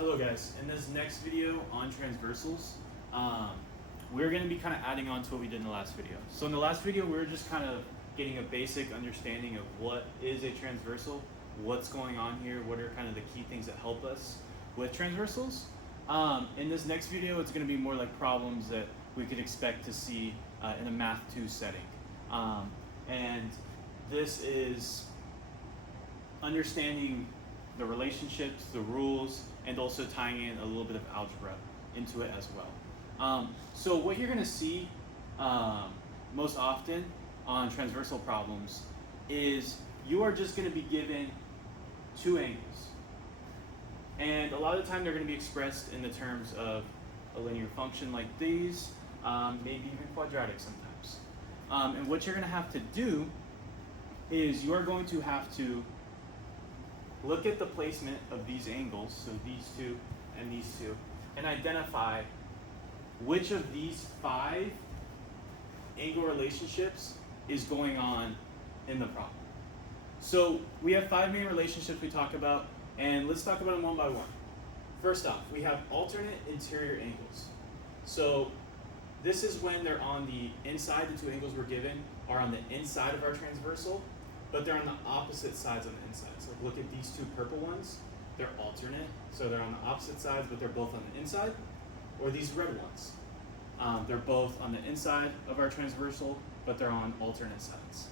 Hello guys, in this next video on transversals, we're going to be kind of adding on to what we did in the last video. So in the last video, we were just kind of getting a basic understanding of what is a transversal, what's going on here, what are kind of the key things that help us with transversals. In this next video, it's going to be more like problems that we could expect to see in a Math 2 setting. And this is understanding the relationships, the rules, and also tying in a little bit of algebra into it as well. So what you're going to see most often on transversal problems is you are just going to be given two angles. And a lot of the time they're going to be expressed in the terms of a linear function like these, maybe even quadratic sometimes. And what you're going to have to do is you are going to have to look at the placement of these angles, so these two and these two, and identify which of these 5 angle relationships is going on in the problem. So we have 5 main relationships we talk about, and let's talk about them one by one. First off, we have alternate interior angles. So this is when they're on the inside, the two angles we're given are on the inside of our transversal, but they're on the opposite sides on the inside. So look at these two purple ones, they're alternate, so they're on the opposite sides, but they're both on the inside. Or these red ones, they're both on the inside of our transversal, but they're on alternate sides.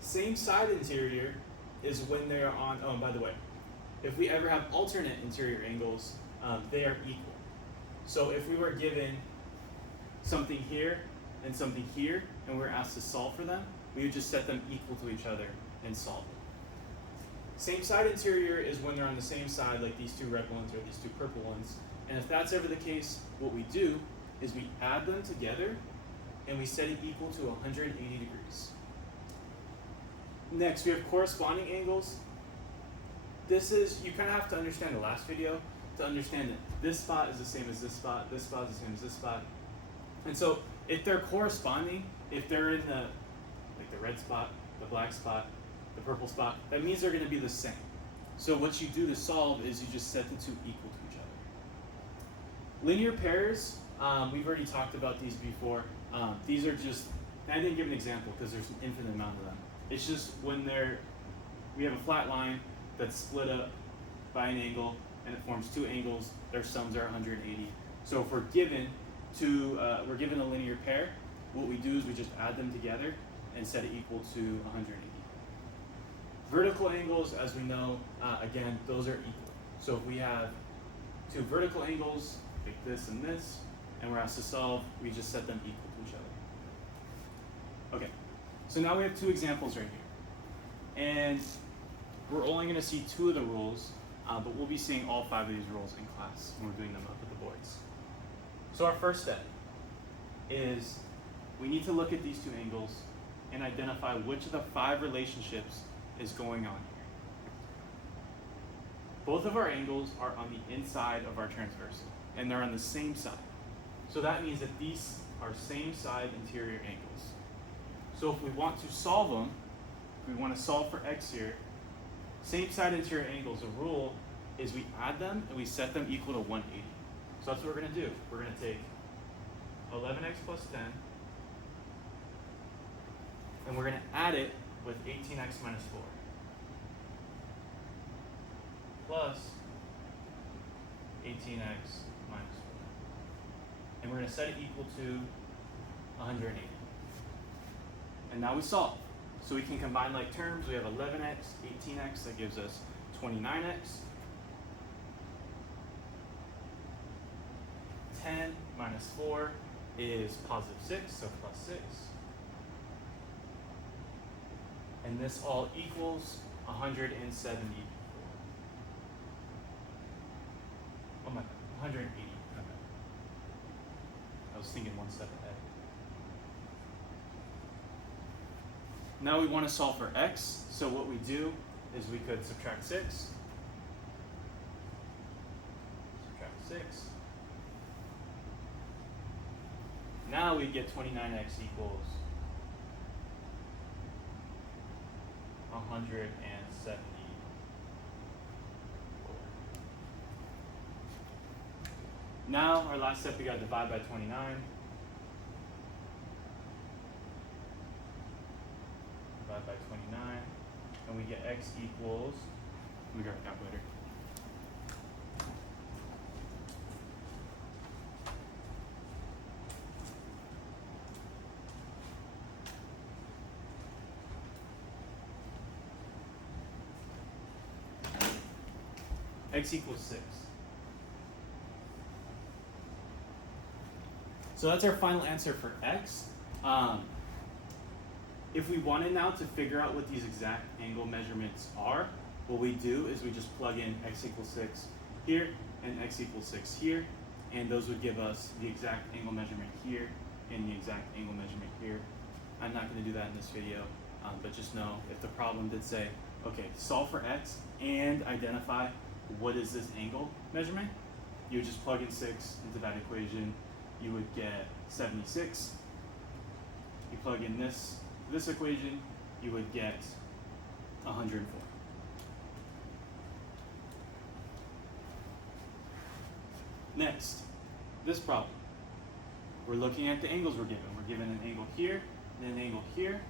Same side interior is when they're on, oh, and by the way, if we ever have alternate interior angles, they are equal. So if we were given something here and something here, and we're asked to solve for them, we would just set them equal to each other and solve it. Same side interior is when they're on the same side, like these two red ones or these two purple ones. And if that's ever the case, what we do is we add them together and we set it equal to 180 degrees. Next, we have corresponding angles. This is, you kind of have to understand the last video to understand that this spot is the same as this spot is the same as this spot. And so if they're corresponding, if they're in the red spot, the black spot, the purple spot, that means they're going to be the same. So what you do to solve is you just set the two equal to each other. Linear pairs, we've already talked about these before. These are just, I didn't give an example because there's an infinite amount of them. It's just when we have a flat line that's split up by an angle and it forms two angles, their sums are 180. So if we're given a linear pair, what we do is we just add them together and set it equal to 180. Vertical angles, as we know, again, those are equal. So if we have two vertical angles, like this and this, and we're asked to solve, we just set them equal to each other. Okay, so now we have 2 examples right here. And we're only going to see 2 of the rules, but we'll be seeing all 5 of these rules in class when we're doing them up at the boards. So our first step is we need to look at these 2 angles and identify which of the 5 relationships is going on here. Both of our angles are on the inside of our transversal, and they're on the same side. So that means that these are same side interior angles. So if we want to solve them, if we want to solve for x here, same side interior angles, the rule is we add them and we set them equal to 180. So that's what we're going to do. We're going to take 11x plus 10, and we're going to add it with 18x minus 4 plus 18x minus 4. And we're going to set it equal to 180. And now we solve. So we can combine like terms. We have 11x, 18x, that gives us 29x. 10 minus 4 is positive 6, so plus 6. And this all equals 174. Oh my God, 180. Okay. I was thinking one step ahead. Now we want to solve for x, so what we do is we could subtract 6. Subtract 6. Now we get 29x equals 174. Now, our last step, we got to divide by 29. Divide by 29, and we get x equals, let me grab a calculator. X equals 6. So that's our final answer for x. If we wanted now to figure out what these exact angle measurements are, what we do is we just plug in x equals 6 here and x equals 6 here, and those would give us the exact angle measurement here and the exact angle measurement here. I'm not going to do that in this video, but just know if the problem did say, okay, solve for x and identify what is this angle measurement, you would just plug in 6 into that equation. You would get 76. You plug in this equation, you would get 104. Next, this problem. We're looking at the angles we're given. We're given an angle here and an angle here,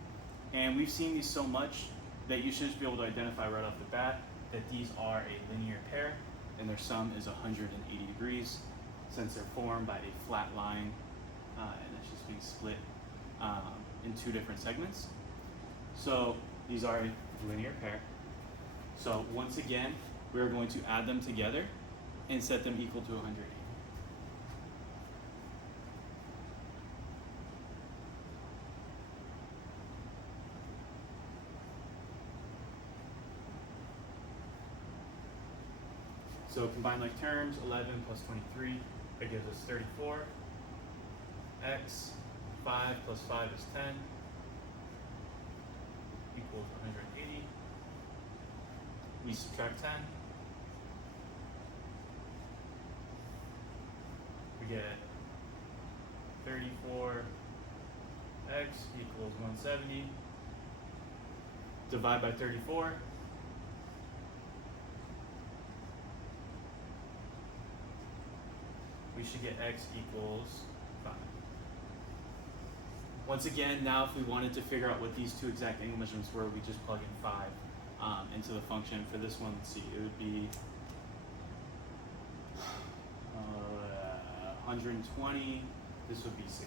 and we've seen these so much that you should just be able to identify right off the bat that these are a linear pair and their sum is 180 degrees since they're formed by a flat line and it's just being split in two different segments. So these are a linear pair. So once again, we're going to add them together and set them equal to 180. So combine like terms, 11 plus 23, that gives us 34. X, 5 plus 5 is 10, equals 180. We subtract 10. We get 34x equals 170. Divide by 34. We should get x equals 5. Once again, now if we wanted to figure out what these two exact angle measurements were, we just plug in 5 into the function. For this one, let's see, it would be 120, this would be 60.